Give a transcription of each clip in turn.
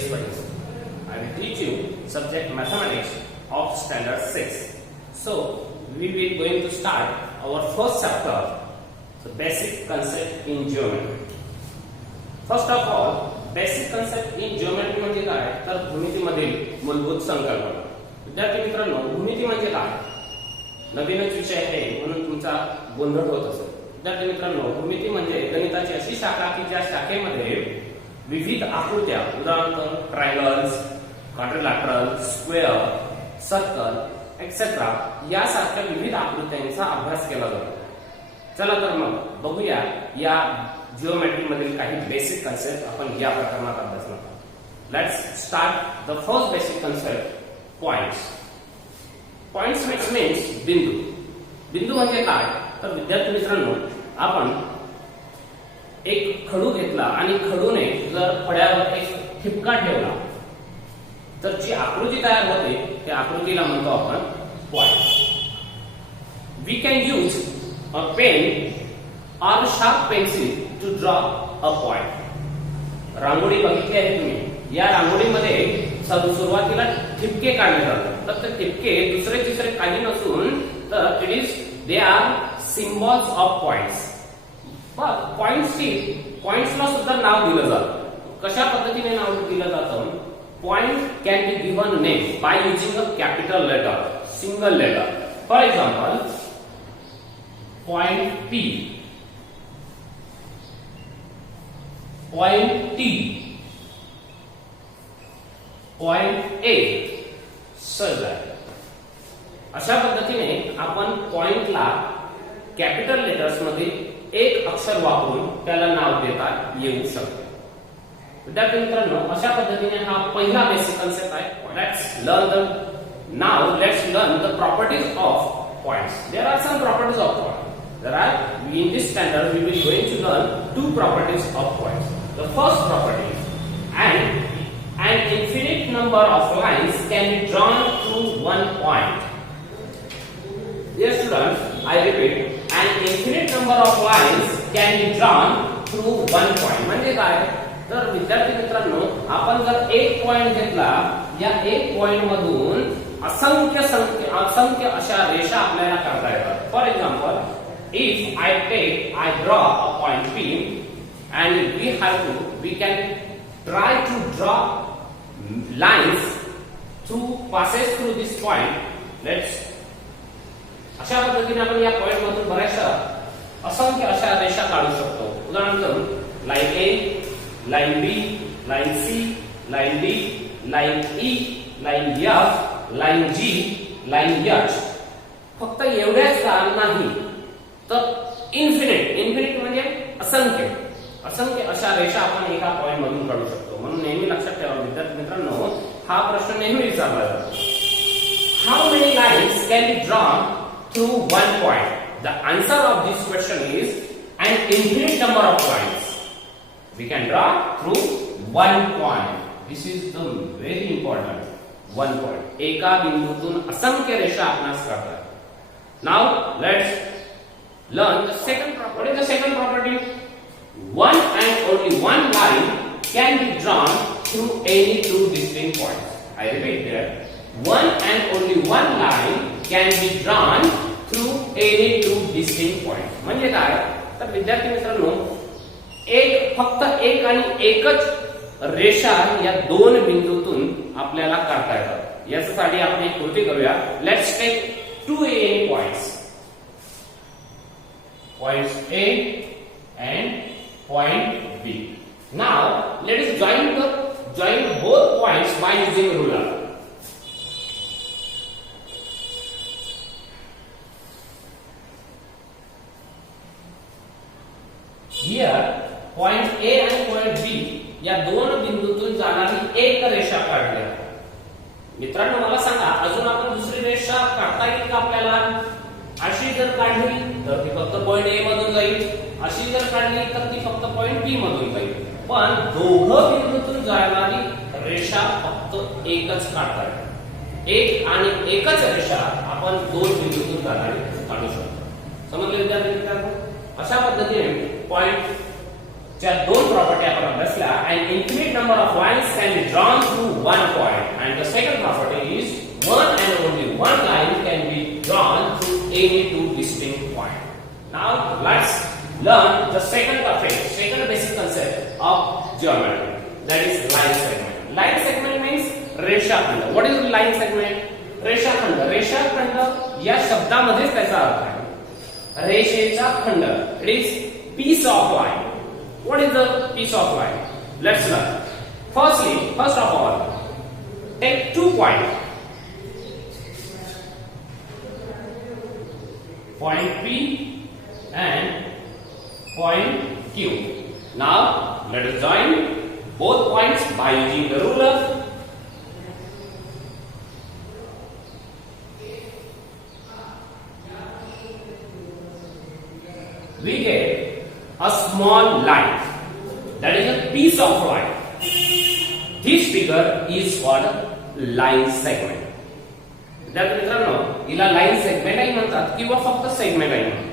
studies. I will teach you subject mathematics of standard 6. So we will going to start our first chapter, the basic concept in geometry. First of all, basic concept in geometry म्हणजे काय तर भूमितीमधील मूलभूत संकल्पना. विद्यार्थी मित्रांनो, भूमिती म्हणजे काय नवीनच विषय आहे म्हणून तुमचा गोंधळ होत असेल. विद्यार्थी मित्रांनो, भूमिती म्हणजे गणिताची अशी शाखा की ज्या शाखेमध्ये विविध आकृत्या उदाहरणार्थ triangles, quadrilateral, square, circle etcetera यासारख्या विविध आकृत्यांचा अभ्यास केला जातो. चला तर मग बघूया या जिओमेट्री मधील काही बेसिक कन्सेप्ट आपण या प्रकरणात अभ्यासणार आहोत. Let's start the first basic concept, points. Points means बिंदू. बिंदू म्हणजे काय तर विद्यार्थी मित्रांनो, आपण एक खडू घेतला आणि खडूने जर फळ्यावर एक ठिपका ठेवला तर जी आकृती तयार होते त्या आकृतीला म्हणतो आपण point. We can use a pen or sharp pencil to draw a point. Rangoli बघितली आहे तुम्ही. या रांगोळीमध्ये सुरुवातीला ठिपके काढले जातात. तर ते ठिपके दुसरे तिसरे काही नसून तर it is they are symbols of points. पॉइंट्सला सुद्धा नाव दिलं जातं. कशा पद्धतीने नाव दिलं जातं? Point can be given name by using a capital letter, single letter. For example, point P, point T, point A. अशा पद्धतीने आपण पॉइंटला कॅपिटल लेटर्स मध्ये एक अक्षर वापरून त्याला नाव देता येऊ शकते. विद्यार्थी मित्रांनो, अशा पद्धतीने हा पहिला बेसिक कन्सेप्ट आहे. Let's learn the properties of points. There are some properties of point. In this standard we will going to learn two properties of points. The first property is an infinite number of lines can be drawn through one point. Dear students, I repeat, an infinite number of lines can be drawn through one point. म्हणजे काय तर विद्यार्थी मित्रांनो, आपण जर एक point घेतला, या एक पॉइंट मधून असंख्य अशा रेषा आपल्याला काढता येतात. For example, if I draw a point P and we can try to draw lines passes through this point. अशा पद्धतीने आपण या पॉइंट मधून बऱ्याचशा असंख्य अशा रेषा काढू शकतो. उदाहरणार्थ line A, line B, line C, line D, line E, line F, line G, line H. फक्त एवढ्याच काम नाही तर इन्फिनिट म्हणजे असंख्य अशा रेषा आपण एका पॉइंट मधून काढू शकतो. म्हणून नेहमी लक्षात ठेवा विद्यार्थी मित्रांनो, हा प्रश्न नेहमी विचारला जातो. How many lines can be drawn through one point? The answer of this question is an infinite number of lines we can draw through one point. This is the very important one point. एका बिंदूतून असंख्य रेषा आपणास काढतात. Now let's learn the second property. What is the second property? One and only one line can be drawn through any two distinct points. I repeat there. One and only one line can be drawn through any two distinct points. म्हणजे काय तर विद्यार्थी मित्रांनो, फक्त एक आणि एकच रेषा या दोन बिंदूतून आपल्याला काढता येतात. यासाठी आपण एक कृती करूया. Let's take two A points. Points A and point B. Now let us join both points by using ruler. Here point A and point B या दोन बिंदूतून जाणारी एक रेषा काढली आहे. मित्रांनो, मला सांगा, अजून आपण दुसरी रेषा काढता येईल का आपल्याला? अशी जर काढली तर ती फक्त पॉइंट A मधून जाईल, अशी जर काढली तर ती फक्त पॉइंट B मधून जाईल. पण दोघं बिंदूतून जाणारी रेषा फक्त एकच काढता येते. एक आणि एकच रेषा आपण दोन बिंदूतून जाणारी काढू शकतो. समजले विद्यार्थी मित्रांनो? अशा पद्धतीने पॉइंट च्या दोन प्रॉपर्टी आपण अभ्यासल्या. An infinite number of lines can be drawn through one point, and the second property is one and only one line can be drawn through any two distinct points. Now let's learn the second basic concept of geometry, that is line segment. Line segment means रेषाखंड. What is line segment? रेषाखंड. रेषाखंड या शब्दामध्येच त्याचा अर्थ आहे रेषेचा खंड. It is piece of line. What is the piece of line? Let's learn. First of all, take 2 points. Point P and point Q. Now let us join both points by using the ruler. We get a small line, that is a piece of line. This figure is called line segment. विद्यार्थी मित्रांनो, हिला line segment ही म्हणतात किंवा फक्त segment ही म्हणतात.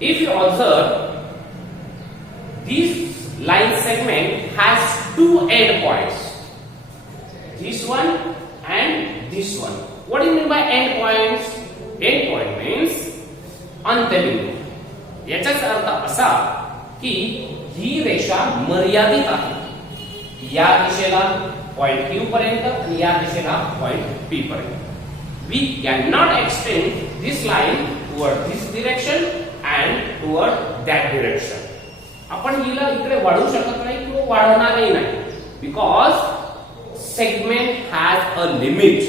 If you observe, this line segment has two end points, this one and this one. What do you mean by end points? End point means अंत्यबिंदू. याचाच अर्थ असा की ही रेषा मर्यादित आहे. या दिशेला पॉइंट Q पर्यंत आणि या दिशेला पॉइंट P पर्यंत. We cannot extend this line toward this direction and toward that direction. आपण हिला इकडे वाढवू शकत नाही किंवा वाढवणारही नाही, because segment has a limit.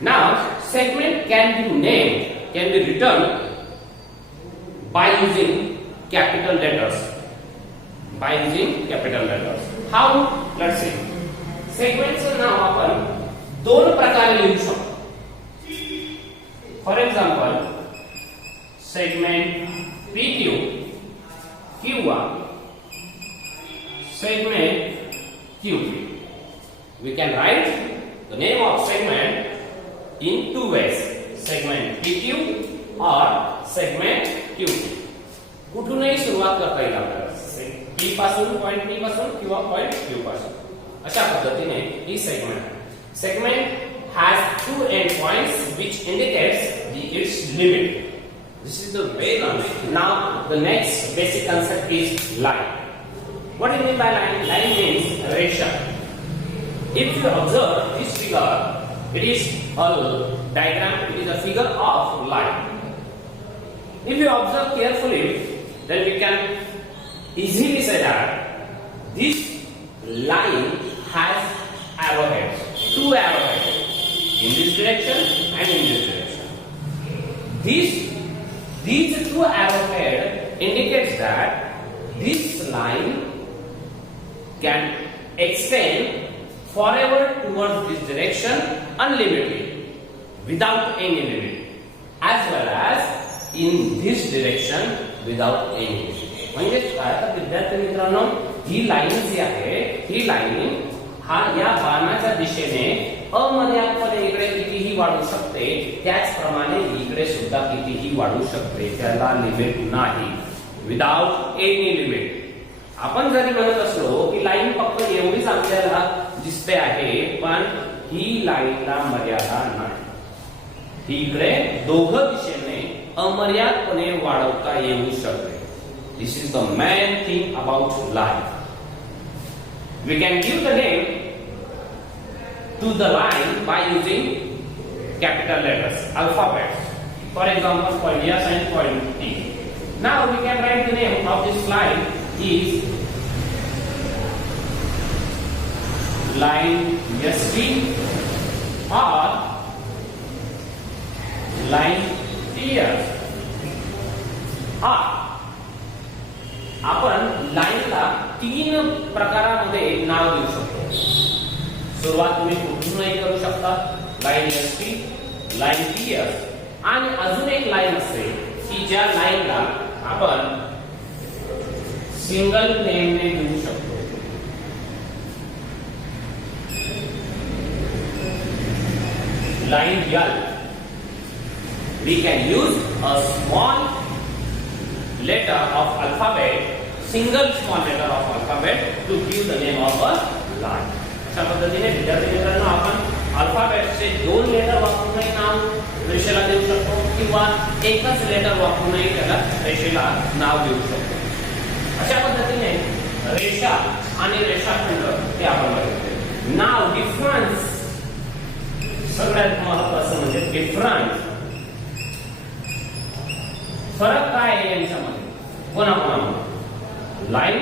Now segment can be named, can be written by using capital letters. By using capital letters. How? Let's see. Segmentचं नाव आपण दोन प्रकारे लिहू शकतो. For example, segment PQ किंवा segment QP. We can write the name of segment in two ways. Segment PQ or segment QP. कुठूनही सुरुवात करता येईल आपल्याला. P पासून पॉइंट P पासून किंवा पॉइंट Q पासून. अशा पद्धतीने ही segment. Segment has two end points which indicates its limit. This is the way on it. Now the next basic concept is line. What do you mean by line? Line means रेषा. If you observe this figure, it is a diagram, it is a figure of line. If you observe carefully, then we can easily say that this line has arrowheads, two arrowheads, in this direction and in this direction. These two arrowheads indicates that this line can extend forever towards this direction unlimitedly, without any limit, as well as in this direction without any limit. म्हणजे काय तर विद्यार्थी मित्रांनो, ही line जी आहे, ही line हा या बाणाच्या दिशेने अमर्यादपणे इकडे कितीही वाढू शकते, त्याचप्रमाणे इकडे सुद्धा कितीही वाढू शकते. त्याला लिमिट नाही, विदाउट एनी लिमिट. आपण जरी म्हणत असलो की लाईन फक्त एवढीच आपल्याला दिसते आहे, पण ही लाईनला मर्यादा नाही. ही इकडे दोघं दिशेने अमर्यादपणे वाढवता येऊ शकते. This is the main thing about line. We can give the name to the line by using capital letters, alphabets. For example, point S and point T. Now we can write the name of this line is line ST or line TS. आपण लाईनला तीन प्रकारामध्ये नाव देऊ शकतो. सुरुवात तुम्ही कुठूनही करू शकता. लाईन एसटी, लाईन टीएस आणि अजून एक लाईन असते की ज्या लाईनला आपण सिंगल नेमने देऊ शकतो. Line L. We can use a small letter of alphabet, single small letter of alphabet to give the name of a line. अशा पद्धतीने विद्यार्थी मित्रांनो आपण अल्फाबेटचे दोन लेटर वापरूनही नाव रेषेला देऊ शकतो किंवा एकच लेटर वापरूनही त्याला रेषेला नाव देऊ शकतो. अशा पद्धतीने रेषा आणि रेषाखंड हे आपण बघितले. नाव डिफरन्स, सगळ्यात महत्त्वाचं म्हणजे डिफरन्स. फरक काय आहे यांच्यामध्ये कोणाकोणामध्ये? Line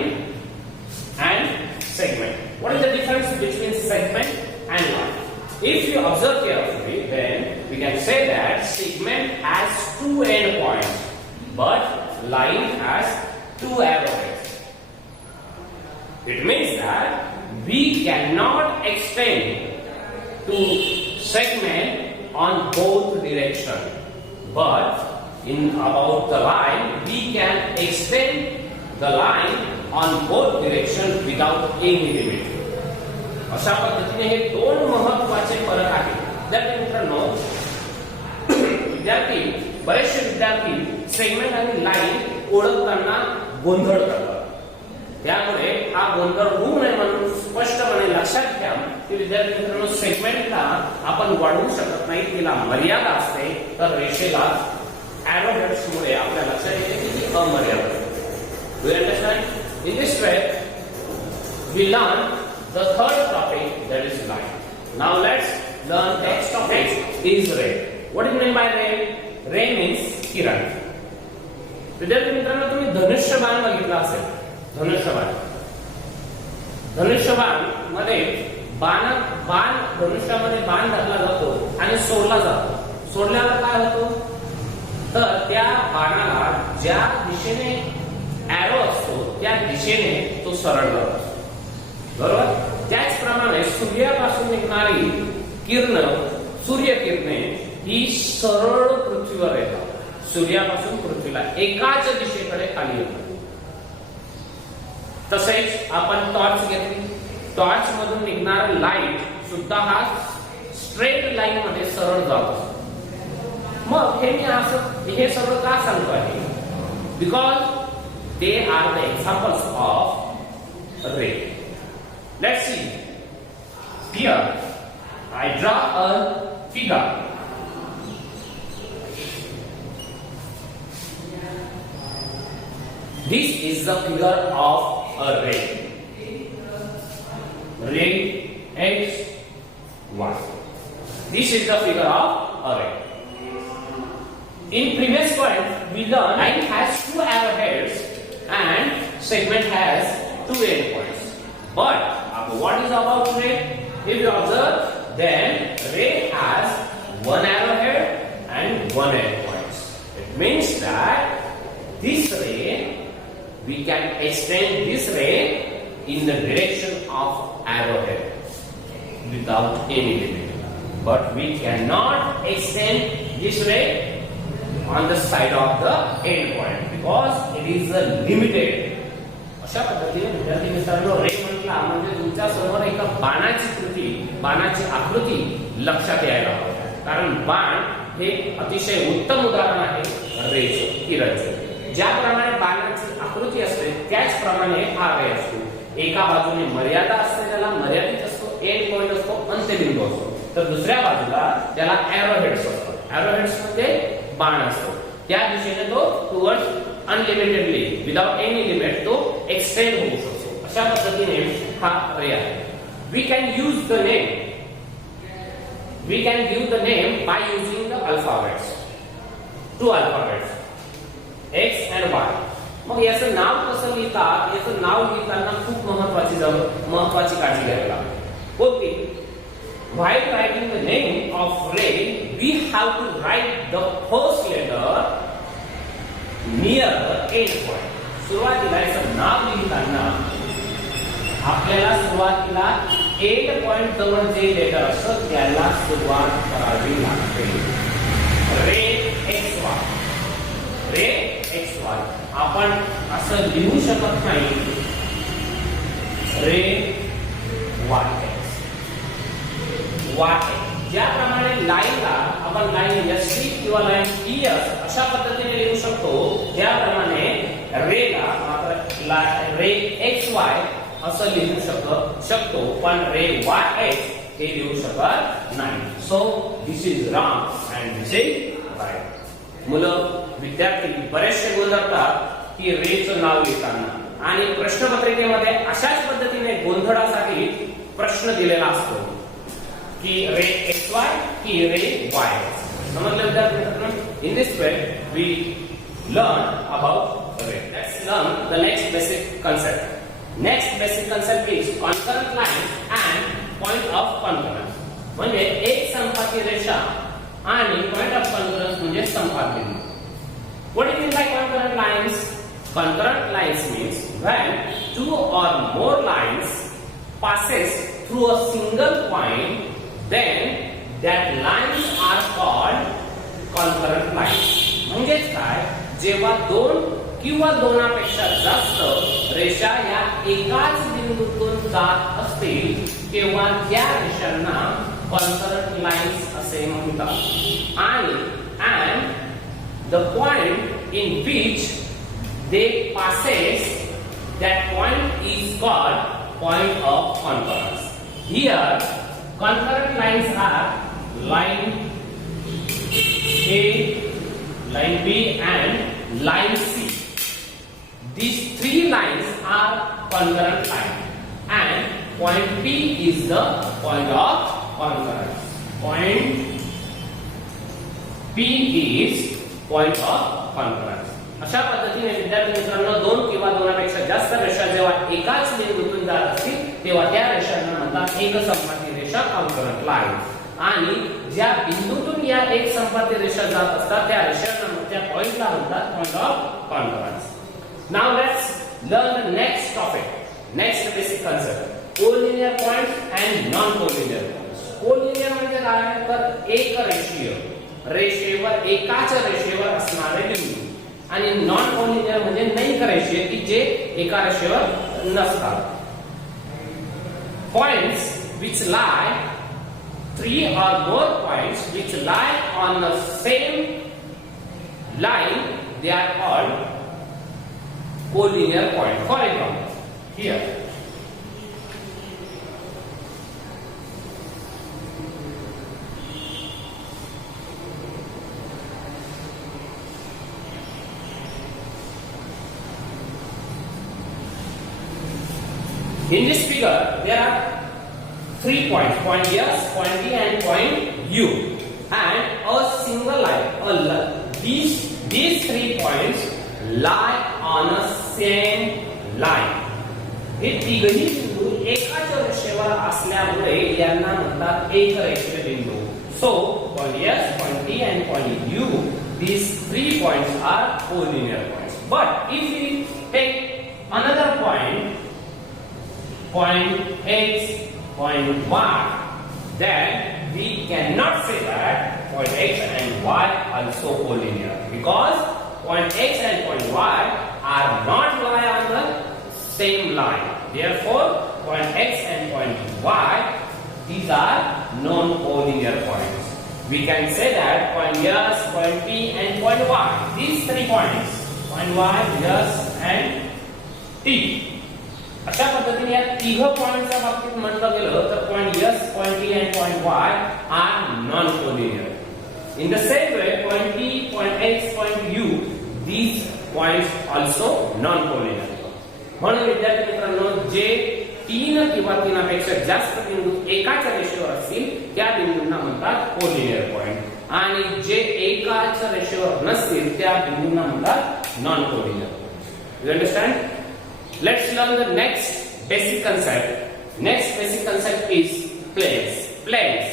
and segment. What is the difference between segment and line? If you observe carefully, then we can say that segment has two end points, but line has two arrowheads. It means that we cannot extend to segment on both directions, but in about the line we can extend the line on both directions without any limit. अशा पद्धतीने हे दोन महत्त्वाचे फरक आहेत. विद्यार्थी मित्रांनो, बरेचसे विद्यार्थी सेगमेंट आणि लाईन ओळखताना गोंधळ करतात. त्यामुळे हा गोंधळ होऊ नये म्हणून स्पष्टपणे लक्षात घ्या की विद्यार्थी मित्रांनो, सेगमेंटला आपण वाढवू शकत नाही, तिला मर्यादा असते. तर रेषेला arrowheads मुळे आपल्या लक्षात येते की ती अमर्यादित आहे. Do you understand? In this step, we learn the third topic, that is line. Now let's learn next topic is ray. What is meant by ray? Ray means किरण. विद्यार्थी मित्रांनो, तुम्ही धनुष्यबाण बघितला असेल. धनुष्यबाण मध्ये बाण धनुष्यामध्ये बाण घातला जातो आणि सोडला जातो. सोडल्यावर काय होतो? तर त्या बाणाला ज्या दिशेने एरो असतो त्या दिशेने तो सरळ जातो. बरोबर? त्याचप्रमाणे सूर्यापासून निघणारी सूर्यकिरणे ही सरळ पृथ्वीवर येतात. सूर्यापासून पृथ्वीला एकाच दिशेकडे खाली येतात. तसेच आपण टॉर्च घेतली, टॉर्च मधून निघणारा लाईट सुद्धा हा स्ट्रेट लाईन मध्ये सरळ जात असतो. मग हे सगळं का सांगतो आहे? Because they are the examples of ray. Let's see. Here I draw a figure. This is the figure of a ray. Ray X Y. This is the figure of a ray. In previous point, we learned line has two arrowheads and segment has two end points. But what is about ray? If you observe, then ray has one arrowhead and one end point. It means that this ray, we can extend this ray in the direction of arrowhead without any limit. But we cannot extend this ray on the side of the end point because it is limited. अशा पद्धतीने विद्यार्थी मित्रांनो, रे म्हटला म्हणजे तुमच्या समोर एका बाणाची आकृती लक्षात यायला हवी. कारण बाण हे अतिशय उत्तम उदाहरण आहे रेचं, किरणचं. ज्याप्रमाणे बाणाची आकृती असते त्याचप्रमाणे हा रे असतो. एका बाजूने मर्यादा असते, त्याला मर्यादित असतो, एंड पॉइंट असतो, अंत्यबिंदू असतो. तर दुसऱ्या बाजूला त्याला एरोहेड्स असतात. एरोहेड्स मध्ये बाण असतो. त्या दिशेने तो towards unlimitedly without any limit तो एक्सटेंड होऊ शकतो. अशा पद्धतीने हा रे आहे. We can use the name, we can give the name by using the alphabets. Two alphabets X and Y. मग याचं नाव कसं लिहितात? याचं नाव लिहिताना खूप महत्वाची काळजी घ्यावी लागते. Okay, while writing the name of ray, we have to write the first letter near the end point. सुरुवातीला याचं नाव लिहिताना आपल्याला सुरुवातीला एंड पॉइंट जवळ जे लेटर असतं त्याला सुरुवात करावी लागते. रे एक्स वाय, रे एक्स वाय. आपण असं लिहू शकत नाही रे वाय एक्स, वाय ज्याप्रमाणे लाईनला आपण लाईन एसटी किंवा लाईन ईएस अशा पद्धतीने लिहू शकतो, त्याप्रमाणे रेला मात्र रे एक्स वाय असं लिहू शकतो, पण रे वाय एक्स हे लिहू शकत नाही. So this is wrong and this is right. मुलं विद्यार्थी बरेचसे गोंधळतात की रेचं नाव लिहिताना, आणि प्रश्नपत्रिकेमध्ये अशाच पद्धतीने गोंधळासाठी प्रश्न दिलेला असतो की रे एक्स वाय की रे वाय. समजलं विद्यार्थी? In this way we learn about ray. Let's learn the next basic concept. Next basic concept is concurrent line and point of concurrence. म्हणजे एक संपाती रेषा आणि पॉइंट ऑफ कॉन्करन्स म्हणजे संपात बिंदू. What do you mean by concurrent lines? Concurrent lines means when two or more lines passes through a single point, then that lines are called concurrent lines. म्हणजेच काय, जेव्हा दोन किंवा दोनापेक्षा जास्त रेषा या एकाच बिंदूतून जात असतील तेव्हा त्या रेषांना concurrent lines असे म्हणतात. आणि the point in which they passes, that point is called point of concurrence. Here concurrent lines are line A, line B and line C. These three lines are concurrent lines and point P is the point of concurrence. Point P is point of concurrence. अशा पद्धतीने विद्यार्थी मित्रांनो दोन किंवा दोनापेक्षा जास्त रेषा जेव्हा एकाच बिंदूतून जात असतील तेव्हा त्या रेषांना म्हणतात एकसंपाती रेषा कॉन्करंट लाईन. आणि ज्या बिंदूतून या एक संपाती रेषा जात असतात त्या रेषांना त्या पॉइंटला म्हणतात point of concurrence. Now let's learn the next topic, next basic concept, collinear points and non collinear points. Collinear म्हणजे काय, तर एक रेषीय, रेषेवर एकाच रेषेवर असणारे बिंदू. आणि नॉन कोलिनियर म्हणजे नैक रेषीय की जे एका रेषेवर नसतात. Points which lie, three or more points which lie on the same line, they are called collinear point. For example, here in this figure there are 3 points, point S, point T and point U, and a single line. These 3 points lie on a same line. हे तिघही बिंदू एकाच रेषेवर असल्यामुळे यांना म्हणतात एक रेषीय बिंदू. So point S, point T and point U, these 3 points are collinear points. But if we take another point, point X, point Y, then we cannot say that point X and Y are also collinear, because point X and point Y are not lie on the same line. Therefore, point X and point Y, these are non-collinear points. We can say that point S, point P and point Y, these 3 points, point Y, S and T, अशा पद्धतीने या तिघ पॉइंटच्या बाबतीत म्हटलं गेलं तर point S, point T and point Y are non collinear. In the same way point T, point X, point U, these points also non collinear. म्हणून विद्यार्थी मित्रांनो जे 3 किंवा 3पेक्षा जास्त बिंदू एकाच रेषेवर असतील त्या बिंदूंना म्हणतात कोलिनियर पॉइंट, आणि जे एकाच रेषेवर नसतील त्या बिंदूंना म्हणतात non collinear. You understand? Let's learn the next basic concept. Next basic concept is planes. Planes.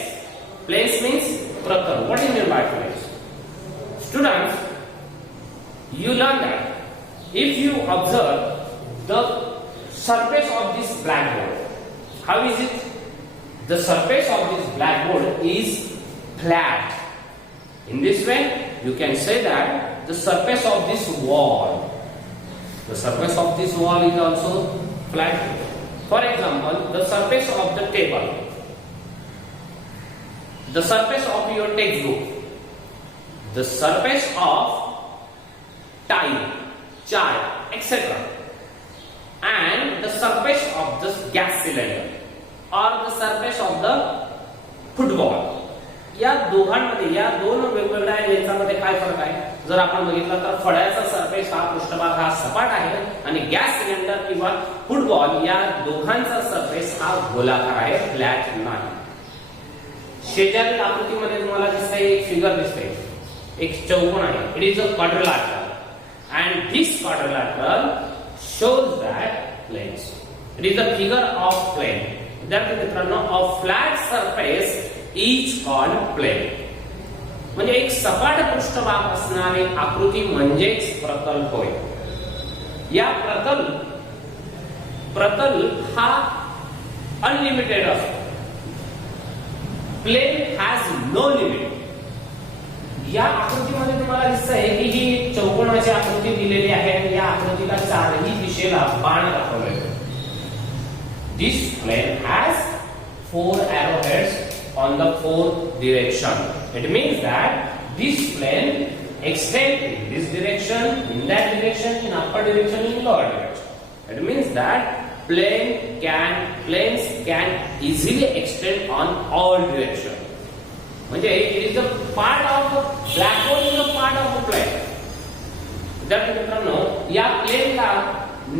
Planes means pratham. What do you mean by planes? Students, you learn that if you observe the surface of this blackboard, how is it? The surface of this blackboard is flat. In this way, you can say that the surface of this wall, the surface of this wall is also flat. For example, the surface of the table. the surface of your textbook, the surface of tile, chart, etc., and the surface of this gas cylinder or the surface of the football. या दोघांमध्ये, या दोन वेगवेगळ्या यांच्यामध्ये काय फरक आहे जर आपण बघितलं तर फळ्याचा सरफेस हा पृष्ठभाग हा सपाट आहे आणि गॅस सिलेंडर किंवा फुटबॉल या दोघांचा सरफेस हा गोलाकार आहे, फ्लॅट नाही. शेजारील आकृतीमध्ये तुम्हाला दिसतंय एक फिगर दिसतंय, एक चौकोन आहे. It is a quadrilateral and this quadrilateral shows that planes. It is a figure of plane. विद्यार्थी मित्रांनो, a flat surface is called plane. म्हणजे एक सपाट पृष्ठभाग असणारी आकृती म्हणजेच प्रतल होय. या प्रतल हा अनलिमिटेड असतो. Plane has no limit. या आकृतीमध्ये तुम्हाला दिसतंय की ही चौकोनाची आकृती दिलेली आहे आणि या आकृतीला चारही दिशेला बाण दाखवले आहेत. This plane has 4 arrowheads on the 4 direction. It means that this plane extends in this direction, in that direction, in upper direction, in lower direction. It means that planes can easily extend on all directions. म्हणजे it is a part of black hole, is a part of a plane. विद्यार्थी मित्रांनो, या प्लेनला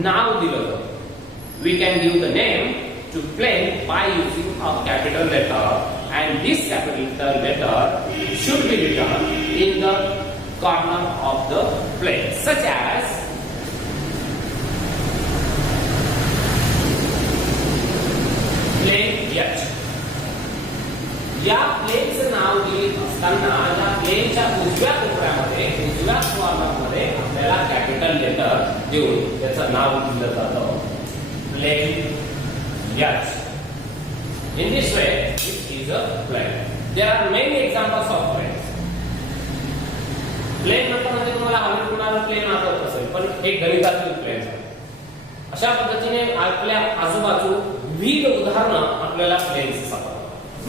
नाव दिलं होतं. We can give the name to plane by using a capital letter and this capital letter should be written in the corner of the plane, such as plane H. या प्लेनचं नाव दिले असताना या प्लेनच्या उजव्या कोपऱ्यामध्ये, उजव्या कॉर्नरमध्ये आपल्याला कॅपिटल लेटर देऊन त्याचं नाव दिलं जातं, plane H. In this way it is a plane. There are many examples of planes. Plane म्हणजे तुम्हाला हवेत उडणारं प्लेन आठवत असेल, पण एक गणितातील प्लेन आहे. अशा पद्धतीने आपल्या आजूबाजू विविध उदाहरणं आपल्याला प्लेन्स सापडतात.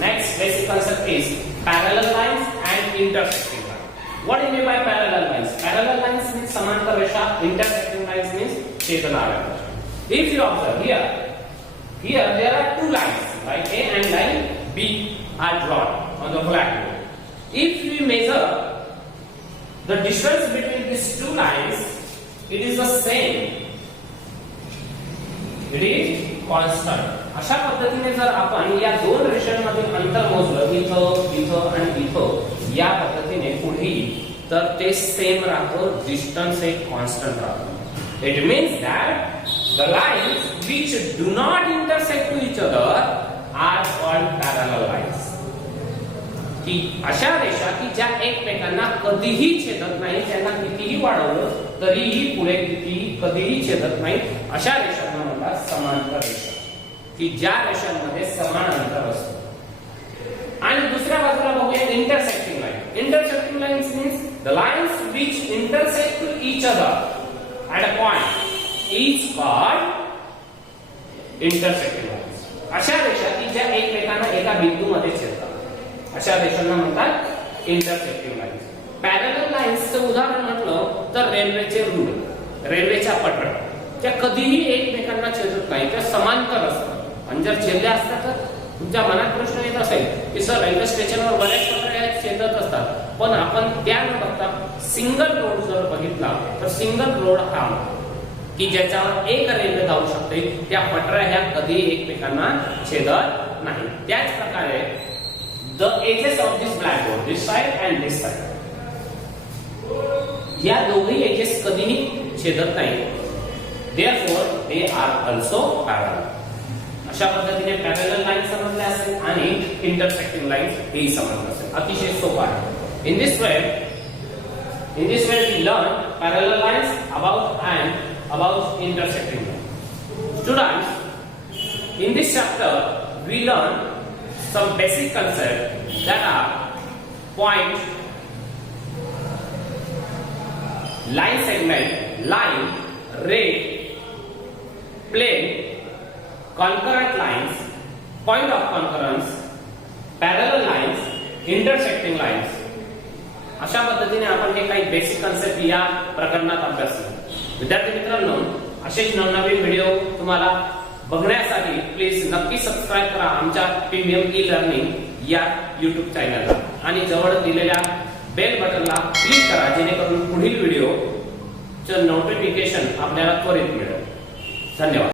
Next basic concept is parallel lines and intersecting lines. What do you mean by parallel lines? Parallel lines means samantar resha, intersecting lines means chetana resha. If you observe here there are two lines, line A and line B are drawn on the blackboard. If we measure the distance between these two lines, it is the same. It is constant. अशा पद्धतीने जर आपण या दोन रेषांमधील अंतर मोजलं, इथं आणि इथं, या पद्धतीने पुढेही, तर ते सेम राहतो, डिस्टन्स एक कॉन्स्टंट राहतो. It means that the lines which do not intersect to each other are called parallel lines. की अशा रेषा की ज्या एकमेकांना कधीही छेदत नाही, त्यांना कितीही वाढवलं तरीही पुढे कधीही छेदत नाही, अशा रेषांना म्हणतात समांतर रेषा, की ज्या रेषांमध्ये समान अंतर असतं. आणि दुसऱ्या बाजूला बघूया intersecting line. Intersecting lines means the lines which intersect to each other at a point is called intersecting lines. अशा रेषा की ज्या एकमेकांना एका बिंदूमध्ये छेदतात, अशा रेषांना म्हणतात इंटरसेक्टिंग लाईन्स. पॅरलल लाईन्सचं उदाहरण म्हटलं तर रेल्वेचे रूळ, रेल्वेच्या पटऱ्या, त्या कधीही एकमेकांना छेदत नाही, त्या समांतर असतात. आणि जर छेदल्या असतात तर तुमच्या मनात प्रश्न येत असेल की सर रेल्वे स्टेशनवर बऱ्याच पटऱ्या छेदत असतात, पण आपण त्या न बघता सिंगल रोड जर बघितला तर सिंगल रोड हा की ज्याच्यावर एक रेल्वे धावू शकते, त्या पटऱ्या ह्या कधी एकमेकांना छेदत नाही. त्याच प्रकारे the edges of this blackboard, this side and this side, या दोन्ही एजेस कधीही छेदत नाही. therefore they are also parallel. अशा पद्धतीने पॅरलल लाईन समजले असेल आणि इंटरसेक्टिंग लाईन हे समजले असेल. अतिशय सोपं आहे. In this way we learn parallel lines about intersecting lines. Students, in this chapter we learn some basic concepts that are point, line segment, line, ray, plane, concurrent lines, point of concurrence, parallel lines, intersecting lines. अशा पद्धतीने आपण हे काही basic concept या प्रकरणात अभ्यासले. विद्यार्थी मित्रांनो, असेच नवनवीन व्हिडिओ तुम्हाला बघण्यासाठी प्लीज नक्की सबस्क्राईब करा आमच्या प्रीमियम ई लर्निंग या YouTube चॅनलला आणि जवळ दिलेल्या बेल बटनला क्लिक करा, जेणेकरून पुढील व्हिडिओ चं नोटिफिकेशन आपल्याला त्वरित मिळेल. धन्यवाद.